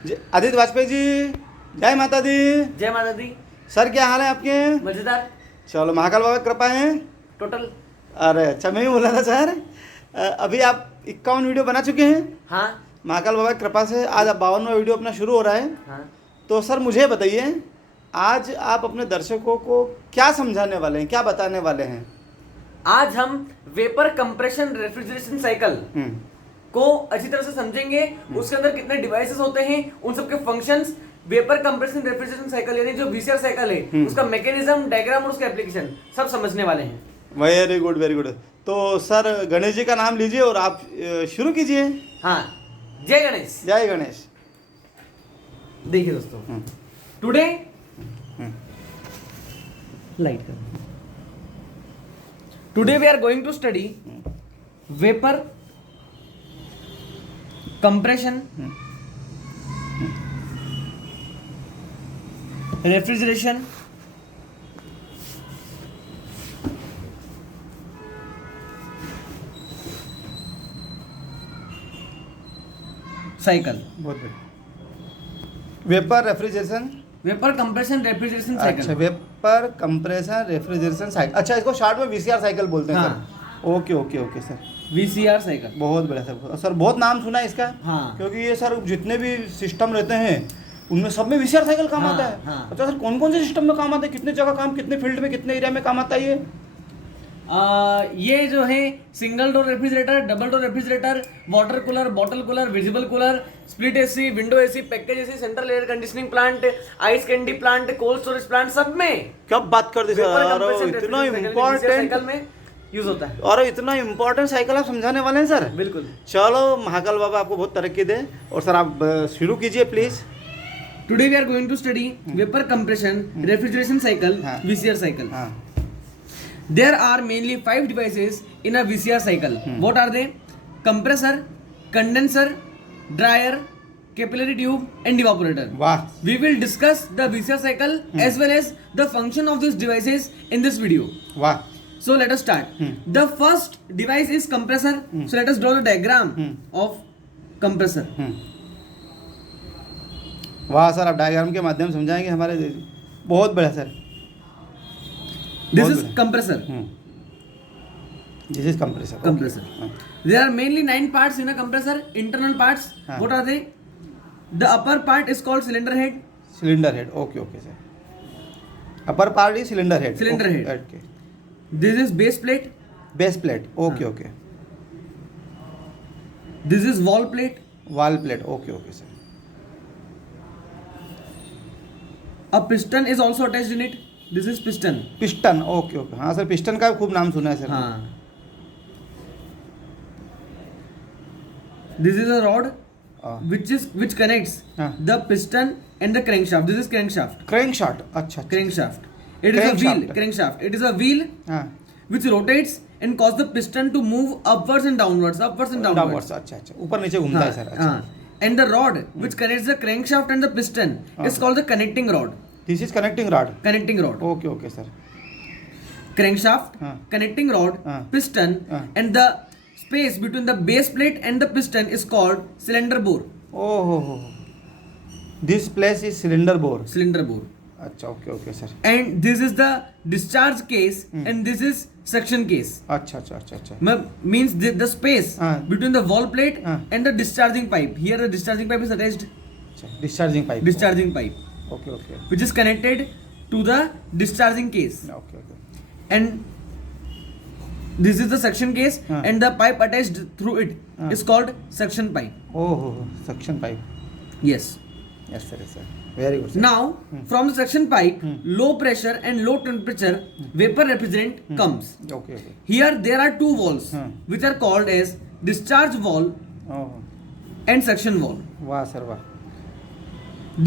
आदित्य वाजपेयी जी, जय माता दी। जय माता दी। सर क्या हाल है आपके? मजेदार। चलो, महाकाल बाबा की कृपा है। टोटल। अरे अच्छा, मैं ही बोला था सर। अभी आप 51 वीडियो बना चुके हैं। हाँ महाकाल बाबा की कृपा से आज आप 52वां वीडियो अपना शुरू हो रहा है। हाँ। तो सर मुझे बताइए, आज आप अपने दर्शकों को क्या समझाने वाले हैं, क्या बताने वाले हैं? आज हम वेपर कंप्रेशन रेफ्रिजरेशन साइकिल को अच्छी तरह से समझेंगे। उसके अंदर कितने डिवाइसेस होते हैं, उन सबके functions, vapour compression refrigeration cycle यानी जो वीसीआर साइकिल है उसका मैकेनिज्म, डायग्राम और उसका एप्लीकेशन सब समझने वाले हैं। Very good, very good. तो सर गणेश जी का नाम लीजिए और आप शुरू कीजिए। हाँ, जय गणेश। जय गणेश। देखिए दोस्तों, टुडे लाइट कर, today we are going to study vapour compression refrigeration cycle. बहुत बढ़िया। Vapour refrigeration, vapour compression refrigeration अच्छा, cycle. Vapour compressor refrigeration cycle. अच्छा, इसको शॉर्ट में वीसीआर साइकिल बोलते हैं हाँ। Sir. Okay okay okay sir. VCR cycle. बहुत बढ़िया सर। सर बहुत नाम सुना है इसका। हाँ। क्योंकि ये सर जितने भी सिस्टम रहते हैं उनमें सब में वीसीआर साइकिल काम हाँ, आता है। हाँ। अच्छा सर, कौन कौन से सिस्टम में काम आता है, कितने जगह काम, कितने फील्ड में, कितने एरिया में काम आता है ये? ये जो है single door refrigerator, double door refrigerator, water cooler, bottle cooler, visible cooler, split AC, window AC, package AC, central air conditioning plant, ice candy plant, cold storage plant, सब में क्या बात कर दी सर। वेपर अरे कंप्रेशन इतना refrigeration important cycle में use होता है। और इतना इम्पोर्टेंट साइकिल आप समझाने वाले हैं सर। बिल्कुल। चलो, महाकाल बाबा आपको बहुत तरक्की दे। और सर आप शुरू कीजिए please. Today we are going to study vapour compression refrigeration cycle, हाँ। VCR cycle. हाँ। There are mainly 5 devices in a VCR cycle. What are they? Compressor, condenser, dryer, capillary tube, and evaporator. वाह। We will discuss the VCR cycle as well as the function of these devices in this video. वाह। So let us start. The first device is compressor. So let us draw the diagram of compressor. वाह sir, आप diagram के माध्यम से समझाएंगे हमारे। बहुत बढ़िया सर। This बहुत is बढ़िया। compressor. This is compressor. Compressor. There are mainly 9 parts in a compressor. Internal parts. हाँ. What are they? The upper part is called cylinder head. Cylinder head. Okay okay sir. Upper part is cylinder head. Cylinder head. Okay. This is base plate. Base plate. Okay okay. This is wall plate. वाल plate. Okay okay sir. A piston is also attached in it. This is piston. Piston. Okay okay. हाँ sir, piston का खूब नाम सुना है sir. हाँ. This is a rod which connects हाँ. the piston and the crankshaft. This is crankshaft. Crank shot. अच्छा अच्छा। Crankshaft. It is a wheel. Crankshaft. It is a wheel हाँ। which rotates and cause the piston to move upwards and downwards. Upwards and downwards. Downwards. अच्छा अच्छा, ऊपर नीचे घूमता है sir. अच्छा। And the rod which connects the crankshaft and the piston is called the connecting rod. This is connecting rod. Connecting rod. Okay okay sir. Crankshaft, हाँ. connecting rod, हाँ. piston, हाँ. and the space between the base plate and the piston is called cylinder bore. ओहो हो। This place is cylinder bore. Cylinder bore. अच्छा okay okay sir. And this is the discharge case, and this is suction case. अच्छा अच्छा अच्छा अच्छा। Means the space हाँ. between the wall plate हाँ. and the discharging pipe. Here the discharging pipe is attached. अच्छा, discharging pipe. Discharging pipe, okay okay which is connected to the discharging case. Okay okay. And this is the suction case, हाँ. and the pipe attached through it हाँ. is called suction pipe. ओहो, suction pipe. Yes. Yes sir, yes sir. Very good sir. Now, from the suction pipe, low pressure and low temperature vapor refrigerant comes. Okay okay. Here there are 2 valves हाँ. which are called as discharge valve ओहो, and suction valve. वाह sir वाह।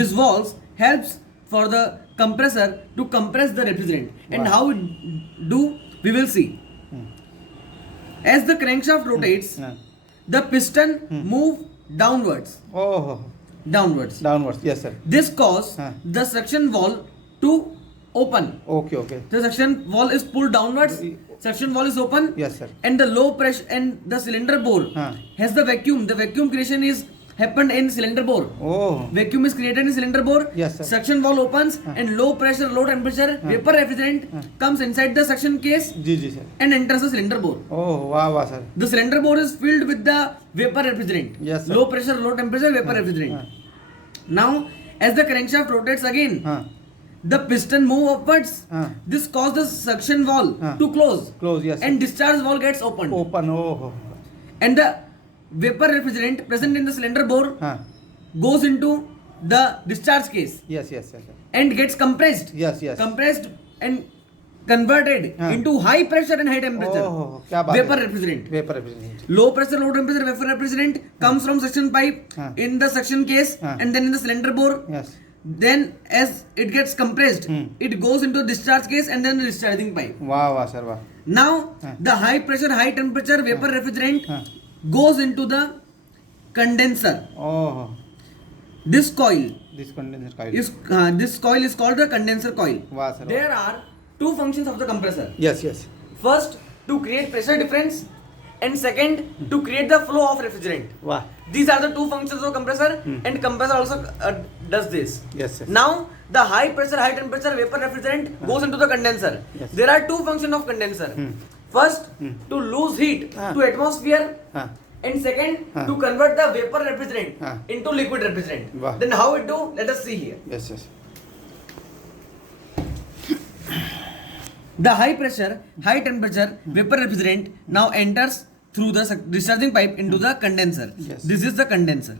This valves helps for the compressor to compress the refrigerant. And Wow. how it do, we will see. As the crankshaft rotates, हाँ। the piston move downwards. ओहो, Downwards. Downwards. Yes sir. This cause हाँ. the suction valve to open. Okay okay. The suction valve is pulled downwards. Suction valve is open. Yes, sir. And the low pressure and the cylinder bore हाँ. has the vacuum. The vacuum creation is happened in cylinder bore. Oh Vacuum is created in cylinder bore. Yes, sir. Suction valve opens and low pressure, low temperature vapor refrigerant comes inside the suction case जी जी sir and enters the cylinder bore. Oh वाह वाह sir The cylinder bore is filled with the vapor refrigerant. Yes, sir. Low pressure, low temperature vapor refrigerant. Now, as the crankshaft rotates again, हाँ the piston move upwards. हाँ This causes the suction valve हाँ. to close close yes and discharge valve gets opened. Open oh And the vapor refrigerant present in the cylinder bore हाँ goes into the discharge case yes yes yes and gets compressed. Yes yes Compressed and converted हाँ. into high pressure and high temperature. ओह क्या बात Vapor refrigerant. Vapour refrigerant Low pressure, low temperature vapor refrigerant comes from suction pipe हाँ. in the suction case हाँ. and then in the cylinder bore. Yes Then as it gets compressed, Hmm. it goes into discharge case and then the discharging pipe. वाह वाह sir वाह Now हाँ. the high pressure, high temperature vapor refrigerant हाँ goes into the condenser. Oh This coil this condenser coil is called the condenser coil. वाह sir There are two functions of the compressor. Yes yes First, to create pressure difference, and second, to create the flow of refrigerant. वाह These are the two functions of compressor, and compressor also does this. Yes yes Now, the high pressure, high temperature vapor refrigerant goes into the condenser. Yes. There are two functions of condenser. First, to lose heat हाँ. to atmosphere, हाँ and second, हाँ. to convert the vapor refrigerant हाँ. into liquid refrigerant. वाह. Then how it do? Let us see here. Yes yes The high pressure, high temperature vapor refrigerant now enters through the discharging pipe into the condenser. Yes. This is the condenser.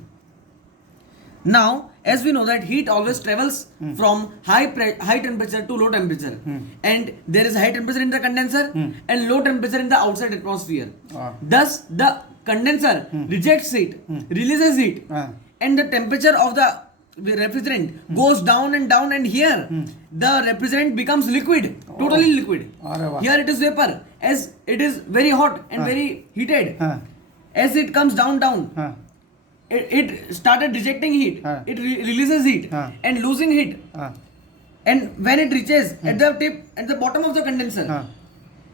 Now, as we know that heat always travels from high temperature to low temperature, and there is high temperature in the condenser and low temperature in the outside atmosphere. Ah. Thus, the condenser rejects heat, releases heat, हाँ and the temperature of the refrigerant goes down, and here the refrigerant becomes liquid, totally liquid. अरे वाह Here it is vapor, as it is very hot and very heated. हाँ As it comes down, हाँ it started rejecting heat. हाँ. It releases heat हाँ. and losing heat. हाँ And when it reaches at the tip, at the bottom of the condenser, हाँ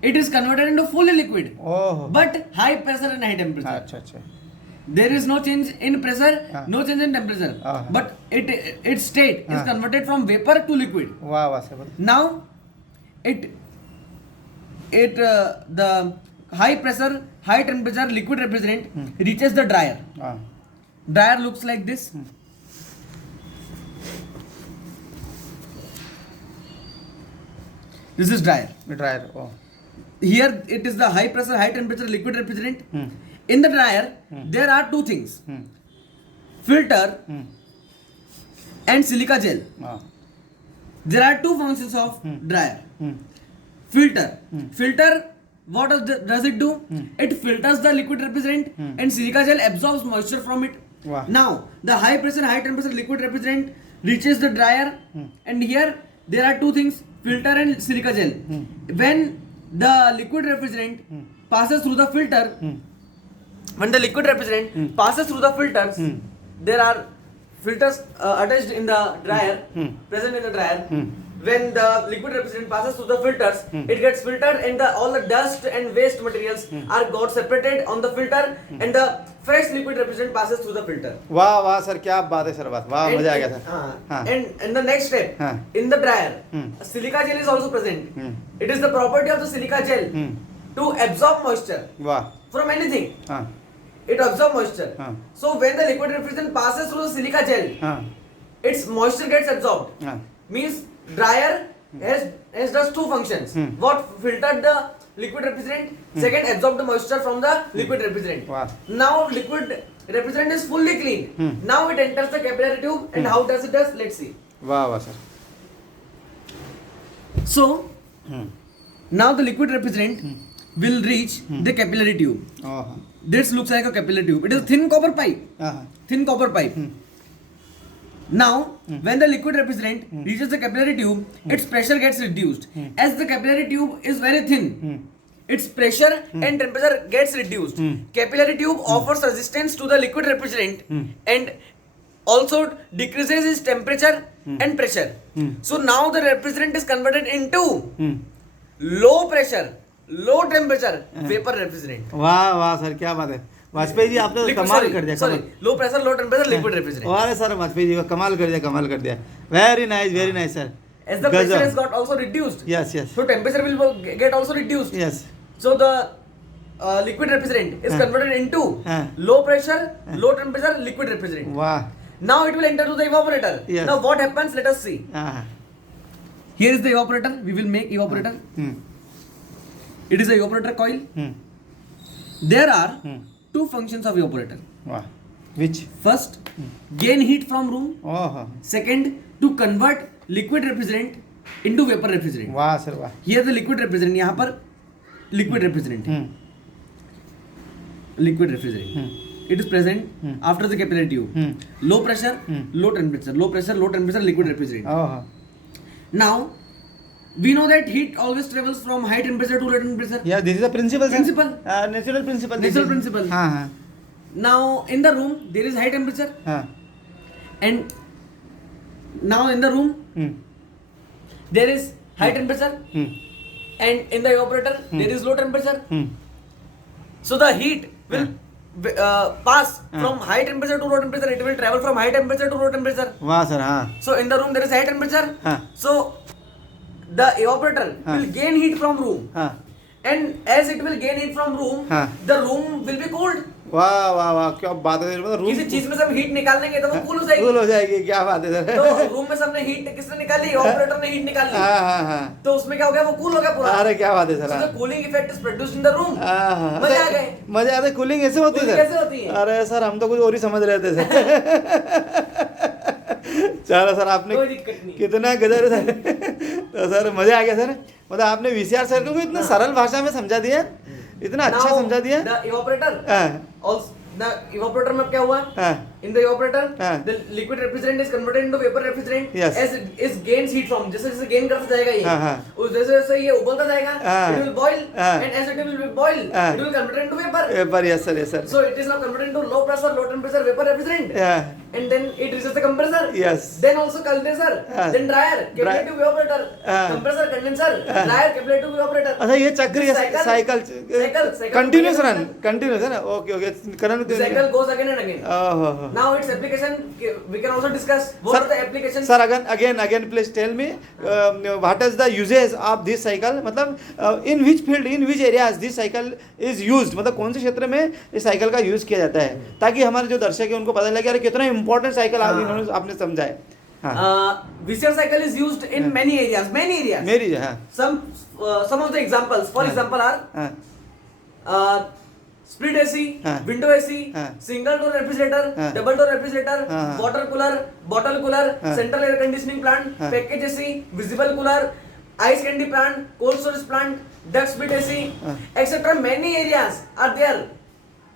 it is converted into fully liquid, oh but high pressure and high temperature. अच्छा अच्छा There is no change in pressure, हाँ. no change in temperature, but its state is हाँ. converted from vapor to liquid. वाह वाह sir Now, the high pressure, high temperature liquid refrigerant reaches the dryer. हाँ Dryer looks like this. This is dryer. Dryer oh Here it is the high pressure, high temperature liquid refrigerant. In the dryer, there are two things: filter and silica gel. हाँ There are two functions of dryer. Filter. Filter. What does it do? It filters the liquid refrigerant, and silica gel absorbs moisture from it. Wow. Now, the high pressure, high temperature liquid refrigerant reaches the dryer, and here there are two things: filter and silica gel. When the liquid refrigerant passes through the filter, when the liquid refrigerant passes through the filters, there are filters attached in the dryer, present in the dryer. When the liquid refrigerant passes through the filters, it gets filtered, and all the dust and waste materials are got separated on the filter, and the fresh liquid refrigerant passes through the filter. वाह वाह sir क्या बात है sir बात वाह मजा आ गया sir हाँ And in the next step, हाँ. in the dryer, silica gel is also present. It is the property of the silica gel to absorb moisture वाह from anything. हाँ It absorbs moisture. हाँ. So when the liquid refrigerant passes through the silica gel, हाँ its moisture gets absorbed. हाँ Means dryer has does two functions. What filtered the liquid refrigerant, second absorbed the moisture from the liquid refrigerant. Wow. Now liquid refrigerant is fully clean. Now it enters the capillary tube, and how does it does? Let's see. वाह वाह sir So now the liquid refrigerant will reach the capillary tube. ओह हाँ This looks like a capillary tube. It is a thin copper pipe. हाँ Thin copper pipe. Now, when the liquid refrigerant reaches the capillary tube, its pressure gets reduced. As the capillary tube is very thin, its pressure and temperature gets reduced. Capillary tube offers resistance to the liquid refrigerant and also decreases its temperature and pressure. So now the refrigerant is converted into low pressure, low temperature vapor refrigerant. वाह वाह sir क्या बात है वाजपेयी जी आपने तो कमाल कर दिया, sorry, low pressure low temperature liquid refrigerant. अरे सर वाजपेयी जी का कमाल कर दिया, कमाल कर दिया. Very nice sir. As the pressure has got also reduced, Yes. so temperature will get also reduced. Yes. So the liquid refrigerant is converted into हाँ. low pressure, low temperature liquid refrigerant. वाह. Now it will enter to the evaporator. Yes. Now what happens? Let us see. हाँ. Here is the evaporator. We will make evaporator. It is the evaporator coil. There are two functions of evaporator. वाह. Which? First, gain heat from room. Oh. Second, to convert liquid refrigerant into vapor refrigerant. वाह sir वाह. Here the liquid refrigerant. यहाँ पर liquid refrigerant है. Liquid refrigerant. It is present after the capillary tube. Low pressure, low temperature. Low pressure, low temperature liquid refrigerant. Oh. Now we know that heat always travels from high temperature to low temperature. Yeah, this is a principle. sir. Principle. Natural principle. Natural principle. हाँ हाँ. Now in the room there is high temperature, हाँ. and now in the room there is high temperature, and in the evaporator there is low temperature. So the heat will pass from high temperature to low temperature. It will travel from high temperature to low temperature. वाह sir. हाँ. So in the room there is high temperature. हाँ. So the evaporator will gain heat from room, हाँ. and as it will gain heat from room, हाँ. the room will be cooled. वाह वाह वाह क्या बात है. मतलब किसी रूम चीज में से हम हीट निकाल लेंगे तो वो कूल हो जाएगी. कूल हो जाएगी. क्या बात है सर. तो रूम में से हमने हीट किसने निकाली? ऑपरेटर ने हीट निकाल ली. हाँ हाँ हाँ. तो उसमें क्या हो गया? वो कूल हो गया पूरा. अरे क्या बात है sir. So the cooling effect is produced in the room. हाँ हाँ. मजे आ गए. मजे आते. कूलिंग ऐसे होती है Cooling सर. कैसे होती है? अरे सर हम तो कुछ और ही समझ रहे थे सर. चलो सर आपने कोई दिक्कत नहीं. कितना गजब है सर. तो सर मजे आ गया सर. मतलब आपने वीसीआर सर्कल को इतना सरल भाषा में समझा दिया, इतना अच्छा Now, समझा दिया. The evaporator. हाँ Also, the evaporator में क्या हुआ? हाँ. In the evaporator, हाँ. the liquid refrigerant is converted into vapor refrigerant. Yes. As it gains heat from, जैसे जैसे gain करता जाएगा ये, हाँ, हाँ. उस जैसे जैसे ये उबलता जाएगा, हाँ. it will boil, हाँ. and as it will boil, हाँ. it will convert into vapor. पर yes sir. So it is now converted into low pressure, low temperature vapor refrigerant. Yeah. And then it reaches the compressor. Yes. Then also condenser. हाँ. Then dryer, capillary tube evaporator. हाँ. Compressor, condenser, हाँ. dryer, capillary tube evaporator. अच्छा ये चक्र ये Cycle continuous run continuous है ना. Okay current. The cycle goes again and again. Oh. Now its application we can also discuss. What are the applications? Sir again please tell me what is the uses of this cycle. मतलब in which field, in which areas this cycle is used. मतलब कौन से क्षेत्र में इस cycle का use किया जाता है, ताकि हमारे जो दर्शक है उनको पता लगे अरे कितना इंपॉर्टेंट साइकिल आपने समझा है. हाँ. VCR cycle is used in many areas. मेरी जो. हाँ. Some of the examples. For example are हाँ. split AC, हाँ. window AC, हाँ. single door refrigerator, हाँ. double door refrigerator, हाँ. water cooler, bottle cooler, हाँ. central air conditioning plant, हाँ. package AC, visible cooler, ice candy plant, cold storage plant, duct split AC, हाँ. etc. Many areas are there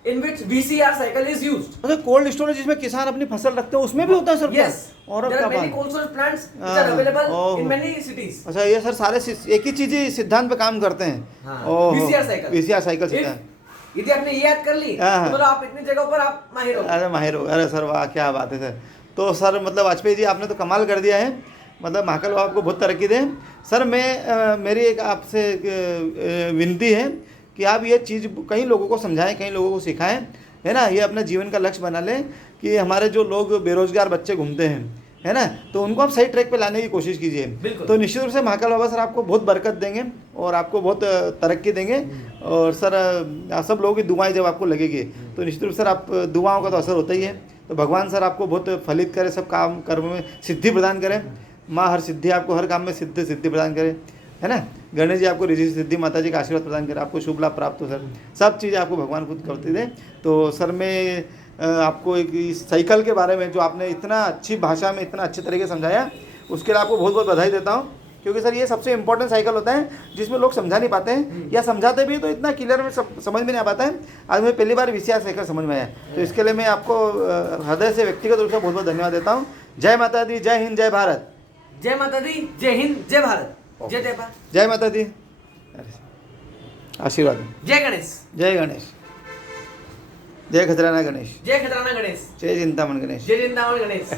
in which VCR cycle is used. अच्छा cold storage जिसमें किसान अपनी फसल रखते हैं उसमें भी होता है सर. Yes, और there क्या are many बात. cold storage plants which हाँ. are available oh. in many cities. अच्छा ये सर सारे एक ही चीज सिद्धांत पे काम करते हैं. हाँ. ओह. VCR cycle. VCR साइकिल सिद्धांत. यदि आपने ये याद कर ली हाँ. तो मतलब आप इतनी जगह पर आप माहिर हो. अरे माहिर हो. अरे सर वाह क्या बात है सर. तो सर मतलब वाजपेयी जी आपने तो कमाल कर दिया है. मतलब महाकाल बाबा आपको बहुत तरक्की दें. सर मैं मेरी एक आपसे विनती है कि आप ये चीज़ कई लोगों को समझाएं, कई लोगों को सिखाएं, है ना. ये अपना जीवन का लक्ष्य बना लें कि हमारे जो लोग बेरोजगार बच्चे घूमते हैं, है ना, तो उनको आप सही ट्रैक पे लाने की कोशिश कीजिए. तो निश्चित रूप से महाकाल बाबा सर आपको बहुत बरकत देंगे और आपको बहुत तरक्की देंगे. और सर सब लोगों की दुआएं जब आपको लगेगी तो निश्चित रूप से आप दुआओं का तो असर होता ही है. तो भगवान सर आपको बहुत फलित करे, सब काम कर्म में सिद्धि प्रदान करें. माँ हर सिद्धि आपको हर काम में सिद्धि प्रदान करे, है ना. गणेश जी आपको रिद्धि सिद्धि, माता जी का आशीर्वाद प्रदान करे, आपको शुभ लाभ प्राप्त हो सर. सब चीज़ें आपको भगवान खुद करते दें. तो सर मैं आपको एक इस साइकिल के बारे में जो आपने इतना अच्छी भाषा में इतना अच्छे तरीके से समझाया उसके लिए आपको बहुत बहुत बधाई देता हूँ. क्योंकि सर ये सबसे इम्पोर्टेंट साइकिल होता है जिसमें लोग समझा नहीं पाते हैं या समझाते भी तो इतना क्लियर में समझ में नहीं आ पाता है. आज मैं पहली बार VCR साइकिल समझ में आया. तो इसके लिए मैं आपको हृदय से व्यक्तिगत रूप से बहुत बहुत धन्यवाद देता हूँ. जय माता दी, जय हिंद, जय भारत. जय माता दी, जय हिंद, जय भारत, जय देवा, जय माता दी. आशीर्वाद. जय गणेश, जय गणेश, जय खतराना गणेश, जय खतराना गणेश, जय चिंतामण गणेश. जय चिंतामण गणेश.